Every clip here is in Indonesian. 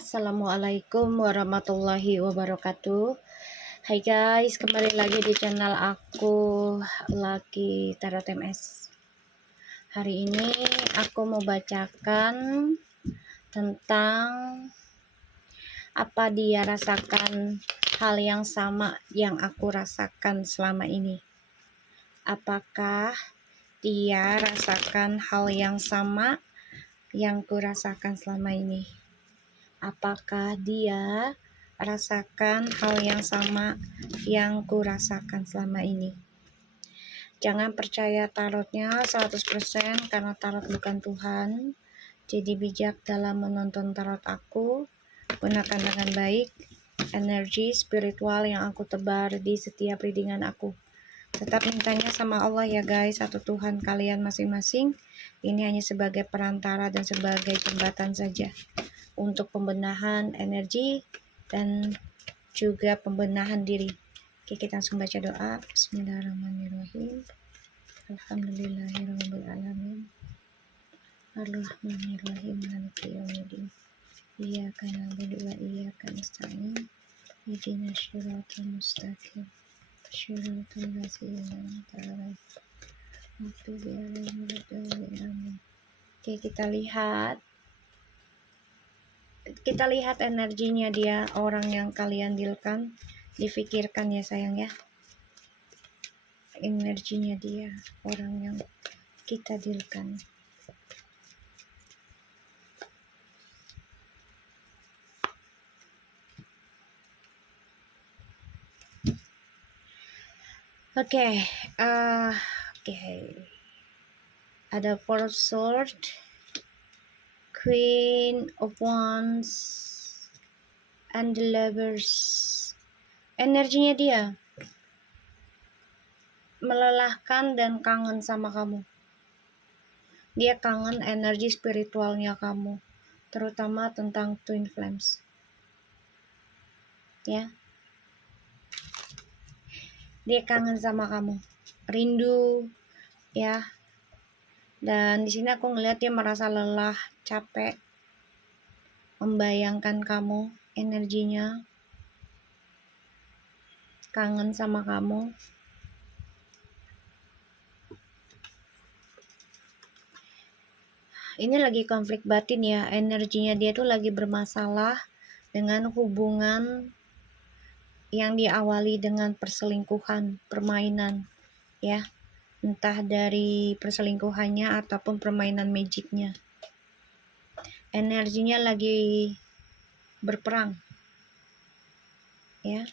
Assalamualaikum warahmatullahi wabarakatuh. Hai guys, kembali lagi di channel aku, Lucky Tarot MS. Hari ini aku mau bacakan tentang apa dia rasakan hal yang sama yang aku rasakan selama ini. Apakah dia rasakan hal yang sama yang kurasakan selama ini? Apakah dia rasakan hal yang sama yang kurasakan selama ini? Jangan percaya tarotnya 100% karena tarot bukan Tuhan. Jadi bijak dalam menonton tarot aku. Gunakan dengan baik energi spiritual yang aku tebar di setiap readingan aku. Tetap mintanya sama Allah ya guys, satu Tuhan kalian masing-masing. Ini hanya sebagai perantara dan sebagai jembatan saja untuk pembenahan energi dan juga pembenahan diri. Oke, kita langsung baca doa. Bismillahirrahmanirrahim. Alhamdulillahirabbil alamin. Arrahmanirrahim. Maliki yaumiddin. Iyyaka na'budu wa iyyaka nasta'in. Ihdinas shiratal mustaqim. Shiratal ladzina an'amta 'alaihim. Ghairil maghdubi 'alaihim. Oke, kita lihat energinya dia, orang yang kalian dealkan. Difikirkan ya sayang ya, energinya dia, orang yang kita dealkan. Oke, ada Four of Swords, Queen of Wands, and the Lovers. Energinya dia melelahkan dan kangen sama kamu. Dia kangen energi spiritualnya kamu, terutama tentang Twin Flames. Ya. Dia kangen sama kamu, rindu ya. Dan di sini aku ngeliat dia merasa lelah, capek, membayangkan kamu, energinya kangen sama kamu. Ini lagi konflik batin ya, energinya dia tuh lagi bermasalah dengan hubungan yang diawali dengan perselingkuhan, permainan ya. Entah dari perselingkuhannya ataupun permainan magicnya. Energinya lagi berperang ya.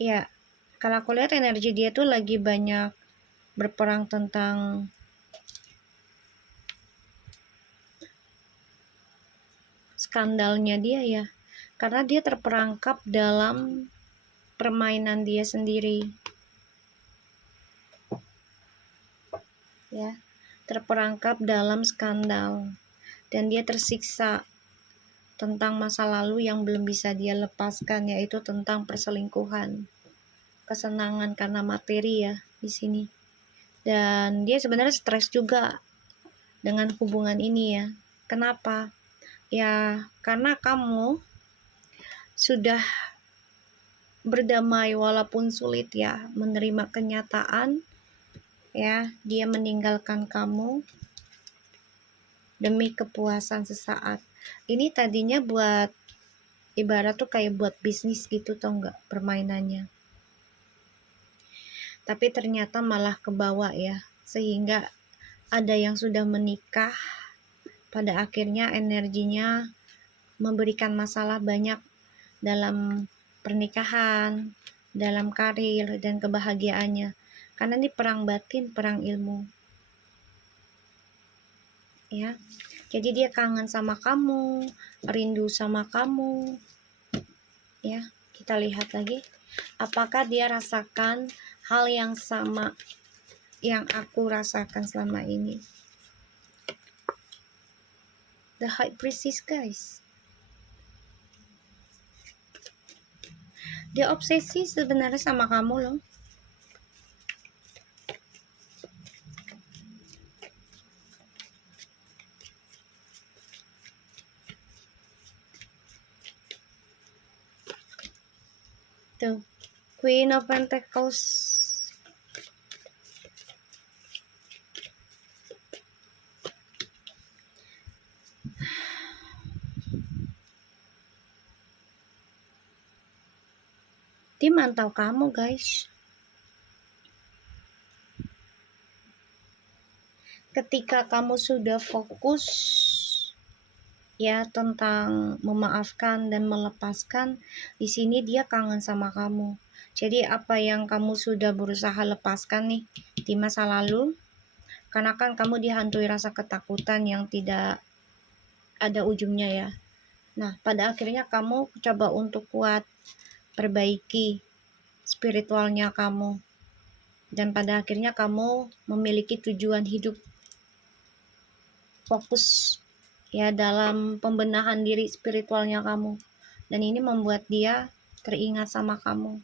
Ya, kalau aku lihat energi dia tuh lagi banyak berperang tentang skandalnya dia ya. Karena dia terperangkap dalam permainan dia sendiri. Ya, terperangkap dalam skandal dan dia tersiksa tentang masa lalu yang belum bisa dia lepaskan, yaitu tentang perselingkuhan, kesenangan karena materi ya di sini. Dan dia sebenarnya stres juga dengan hubungan ini ya. Kenapa? Ya, karena kamu sudah berdamai walaupun sulit ya, menerima kenyataan ya, dia meninggalkan kamu demi kepuasan sesaat. Ini tadinya buat ibarat tuh kayak buat bisnis gitu, tau nggak, permainannya. Tapi ternyata malah kebawa ya, sehingga ada yang sudah menikah, pada akhirnya energinya memberikan masalah banyak dalam pernikahan, dalam karir dan kebahagiaannya. Karena ini perang batin, perang ilmu. Ya. Jadi dia kangen sama kamu, rindu sama kamu. Ya, kita lihat lagi. Apakah dia rasakan hal yang sama yang aku rasakan selama ini? The High Priestess guys. Dia obsesi sebenarnya sama kamu loh. Tuh, Queen of Pentacles. Dia mantau kamu, guys. Ketika kamu sudah fokus ya tentang memaafkan dan melepaskan, di sini dia kangen sama kamu. Jadi apa yang kamu sudah berusaha lepaskan nih di masa lalu, karena kan kamu dihantui rasa ketakutan yang tidak ada ujungnya ya. Nah, pada akhirnya kamu coba untuk kuat, perbaiki spiritualnya kamu. Dan pada akhirnya kamu memiliki tujuan hidup. Fokus ya dalam pembenahan diri spiritualnya kamu. Dan ini membuat dia teringat sama kamu.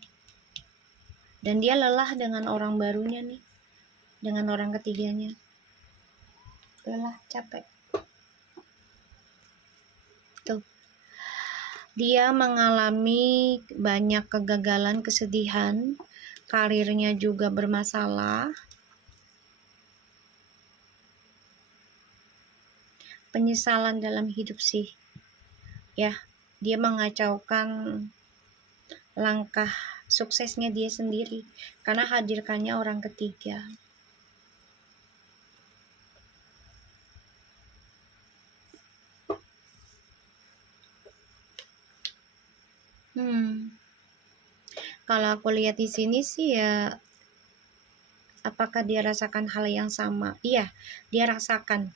Dan dia lelah dengan orang barunya nih. Dengan orang ketiganya. Lelah, capek. Tuh. Dia mengalami banyak kegagalan, kesedihan. Karirnya juga bermasalah. Penyesalan dalam hidup sih. Ya, dia mengacaukan langkah suksesnya dia sendiri karena hadirkannya orang ketiga. Kalau aku lihat di sini sih ya, apakah dia rasakan hal yang sama? Iya, dia rasakan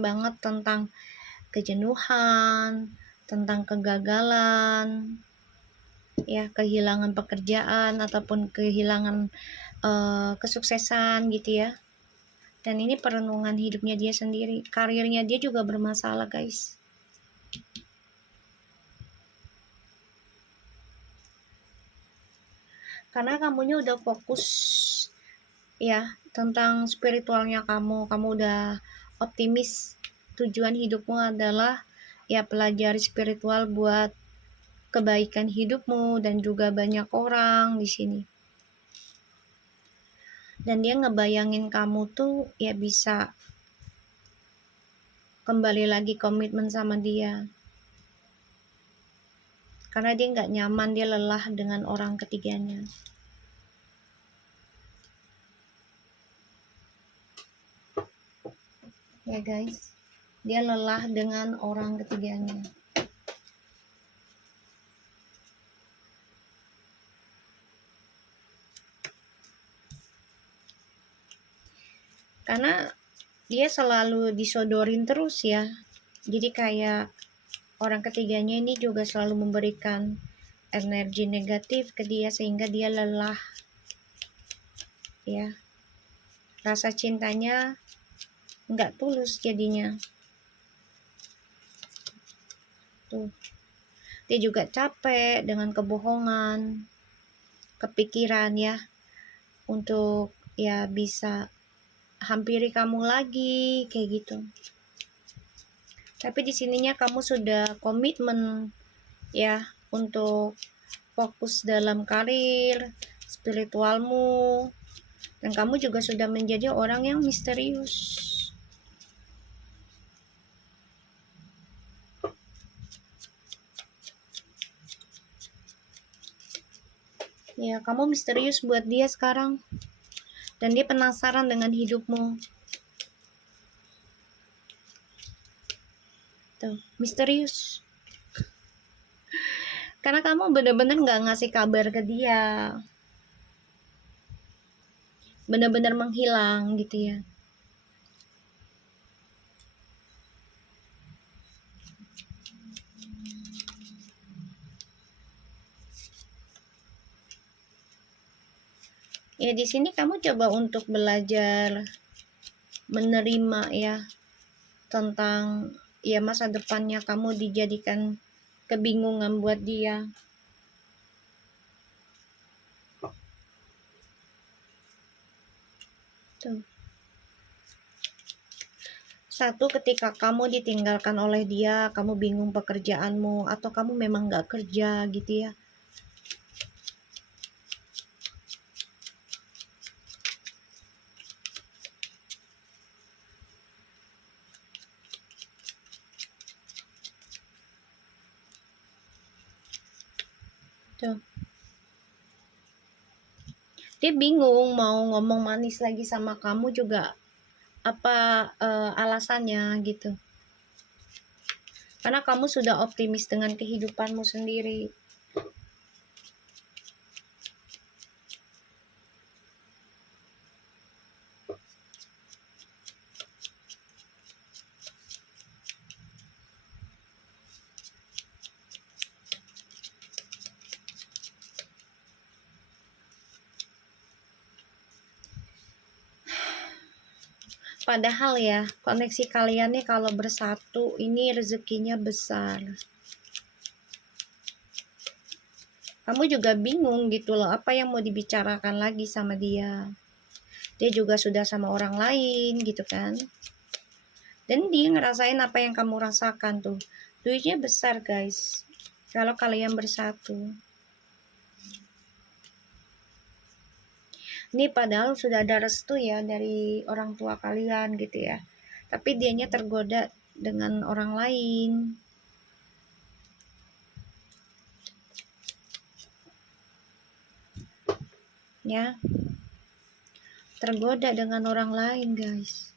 banget tentang kejenuhan, tentang kegagalan, ya kehilangan pekerjaan ataupun kehilangan kesuksesan gitu ya. Dan ini perenungan hidupnya dia sendiri. Karirnya dia juga bermasalah, guys. Karena kamunya udah fokus ya tentang spiritualnya kamu udah optimis. Tujuan hidupmu adalah ya pelajari spiritual buat kebaikan hidupmu dan juga banyak orang di sini. Dan dia ngebayangin kamu tuh ya bisa kembali lagi komitmen sama dia. Karena dia nggak nyaman, dia lelah dengan orang ketiganya. Ya guys, dia lelah dengan orang ketiganya. Karena dia selalu disodorin terus ya. Jadi kayak orang ketiganya ini juga selalu memberikan energi negatif ke dia sehingga dia lelah. Ya. Rasa cintanya nggak tulus jadinya. Tuh. Dia juga capek dengan kebohongan, kepikiran ya untuk ya bisa hampiri kamu lagi kayak gitu. Tapi di sininya kamu sudah komitmen ya untuk fokus dalam karir, spiritualmu, dan kamu juga sudah menjadi orang yang misterius. Ya, kamu misterius buat dia sekarang. Dan dia penasaran dengan hidupmu. Tuh, misterius. Karena kamu benar-benar gak ngasih kabar ke dia. Benar-benar menghilang gitu ya. Ya di sini kamu coba untuk belajar menerima ya tentang ya masa depannya kamu dijadikan kebingungan buat dia. Tuh. Satu, ketika kamu ditinggalkan oleh dia, kamu bingung pekerjaanmu atau kamu memang gak kerja gitu ya. Dia bingung mau ngomong manis lagi sama kamu juga, apa alasannya gitu. Karena kamu sudah optimis dengan kehidupanmu sendiri. Padahal ya, koneksi kalian nih kalau bersatu ini rezekinya besar. Kamu juga bingung gitu loh, apa yang mau dibicarakan lagi sama dia. Dia juga sudah sama orang lain gitu kan. Dan dia ngerasain apa yang kamu rasakan tuh. Duitnya besar guys, kalau kalian bersatu. Ini padahal sudah ada restu ya dari orang tua kalian gitu ya. Tapi dianya tergoda dengan orang lain. Ya. Tergoda dengan orang lain, guys.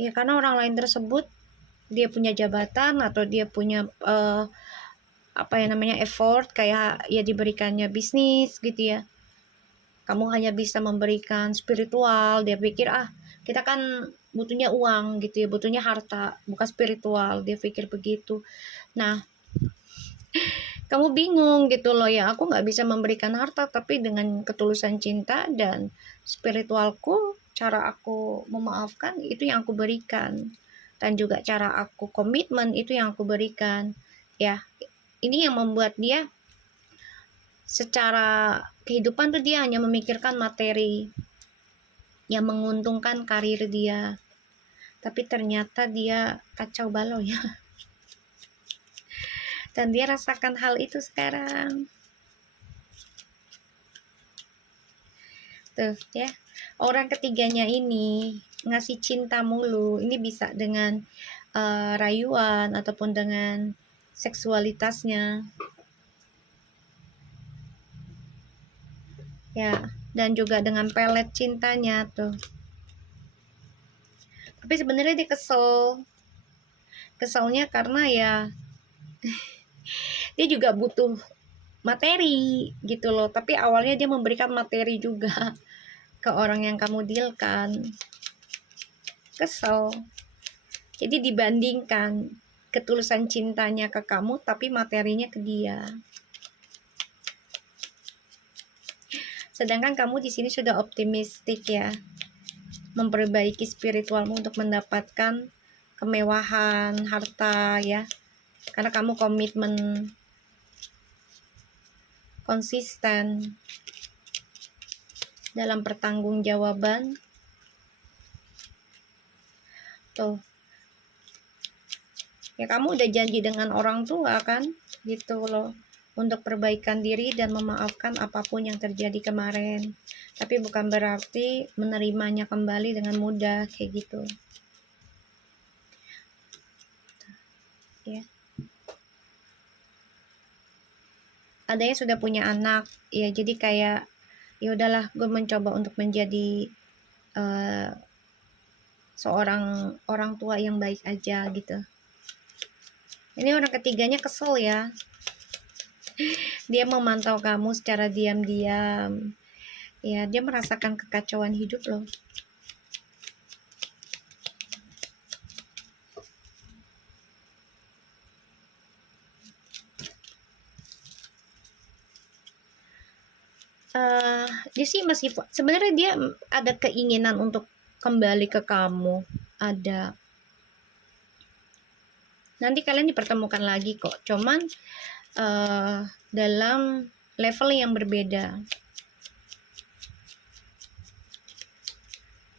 Ya karena orang lain tersebut dia punya jabatan atau dia punya apa ya namanya effort, kayak ya diberikannya bisnis gitu ya. Kamu hanya bisa memberikan spiritual, dia pikir kita kan butuhnya uang gitu ya, butuhnya harta, bukan spiritual, dia pikir begitu. Nah, kamu bingung gitu loh ya, aku nggak bisa memberikan harta, tapi dengan ketulusan cinta dan spiritualku, cara aku memaafkan itu yang aku berikan, dan juga cara aku komitmen itu yang aku berikan ya. Ini yang membuat dia secara kehidupan tuh dia hanya memikirkan materi yang menguntungkan karir dia, tapi ternyata dia kacau balau ya. Dan dia rasakan hal itu sekarang tuh ya. Orang ketiganya ini ngasih cinta mulu, ini bisa dengan rayuan ataupun dengan seksualitasnya ya, dan juga dengan pelet cintanya tuh. Tapi sebenarnya dia keselnya karena ya dia juga butuh materi gitu loh, tapi awalnya dia memberikan materi juga ke orang yang kamu dealkan. Kesel. Jadi dibandingkan ketulusan cintanya ke kamu tapi materinya ke dia. Sedangkan kamu di sini sudah optimistik ya, memperbaiki spiritualmu untuk mendapatkan kemewahan, harta ya. Karena kamu komitmen, konsisten dalam pertanggungjawaban. Tuh. Ya kamu udah janji dengan orang tua kan? Gitu loh. Untuk perbaikan diri dan memaafkan apapun yang terjadi kemarin. Tapi bukan berarti menerimanya kembali dengan mudah kayak gitu. Ya. Ada yang sudah punya anak, ya jadi kayak ya udahlah, gue mencoba untuk menjadi seorang orang tua yang baik aja gitu. Ini orang ketiganya kesel ya. Dia memantau kamu secara diam-diam. Ya, dia merasakan kekacauan hidup loh. Dia sih masih sebenarnya dia ada keinginan untuk kembali ke kamu, ada. Nanti kalian dipertemukan lagi kok, cuman dalam level yang berbeda.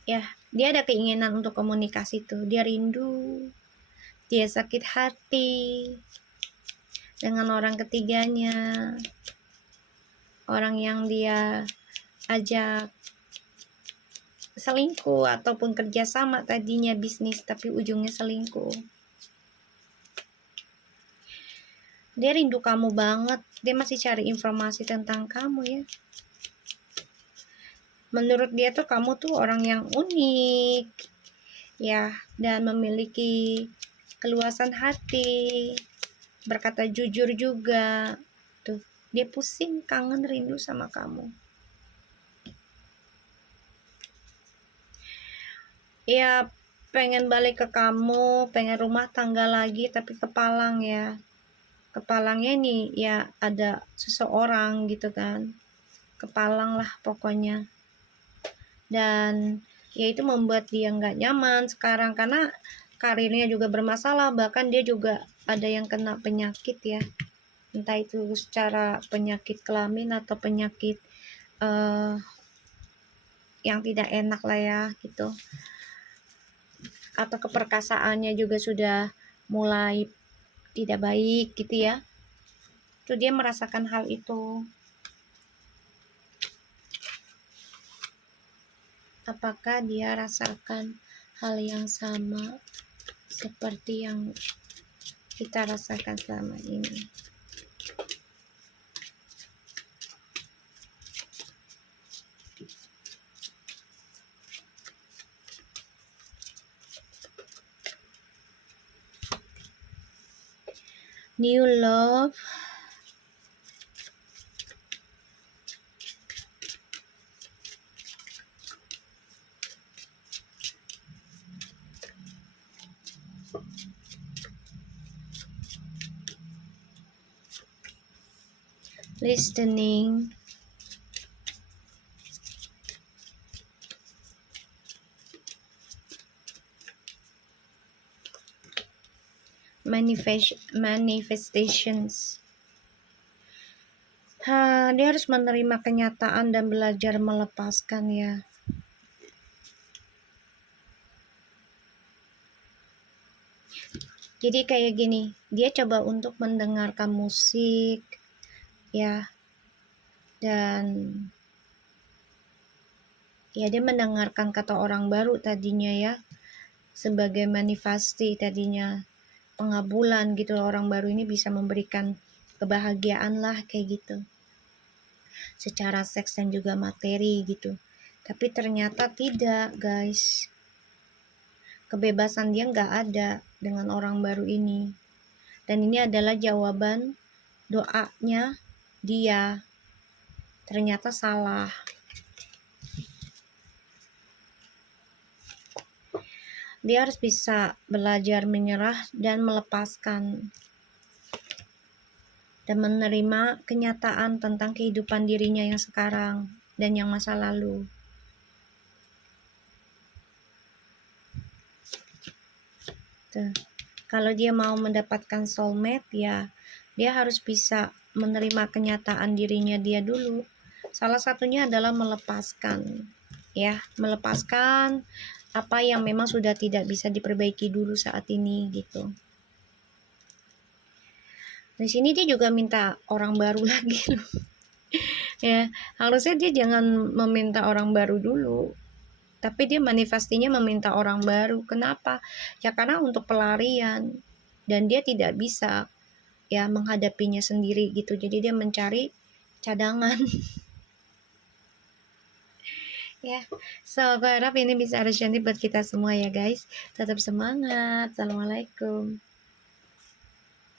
Ya, dia ada keinginan untuk komunikasi tuh, dia rindu, dia sakit hati dengan orang ketiganya, orang yang dia ajak selingkuh ataupun kerjasama, tadinya bisnis tapi ujungnya selingkuh. Dia rindu kamu banget Dia masih cari informasi tentang kamu ya. Menurut dia tuh kamu tuh orang yang unik ya, dan memiliki keluasan hati, berkata jujur juga. Tuh, dia pusing, kangen, rindu sama kamu. Ya, pengen balik ke kamu, pengen rumah tangga lagi, tapi kepalang ya. Kepalangnya nih ya ada seseorang gitu kan. Kepalang lah pokoknya. Dan ya itu membuat dia nggak nyaman sekarang karena karirnya juga bermasalah, bahkan dia juga ada yang kena penyakit ya, entah itu secara penyakit kelamin atau penyakit yang tidak enak lah ya gitu, atau keperkasaannya juga sudah mulai tidak baik gitu ya. Itu dia merasakan hal itu. Apakah dia rasakan hal yang sama seperti yang kita rasakan selama ini? New love. Listening. Manifestations. Dia harus menerima kenyataan dan belajar melepaskan ya. Jadi kayak gini, dia coba untuk mendengarkan musik ya, dan ya dia mendengarkan kata orang baru tadinya ya, sebagai manifesti tadinya, pengabulan gitu. Orang baru ini bisa memberikan kebahagiaan lah kayak gitu, secara seks dan juga materi gitu. Tapi ternyata tidak guys, kebebasan dia nggak ada dengan orang baru ini. Dan ini adalah jawaban doanya dia, ternyata salah. Dia harus bisa belajar menyerah dan melepaskan, dan menerima kenyataan tentang kehidupan dirinya yang sekarang dan yang masa lalu. Tuh. Kalau dia mau mendapatkan soulmate ya, dia harus bisa menerima kenyataan dirinya dia dulu. Salah satunya adalah melepaskan ya, melepaskan apa yang memang sudah tidak bisa diperbaiki dulu saat ini gitu. Di sini dia juga minta orang baru lagi loh. Ya, harusnya dia jangan meminta orang baru dulu, tapi dia manifestinya meminta orang baru. Kenapa? Ya karena untuk pelarian, dan dia tidak bisa ya menghadapinya sendiri gitu. Jadi dia mencari cadangan. Ya, so aku harap ini bisa ada buat kita semua ya guys. Tetap semangat. Assalamualaikum.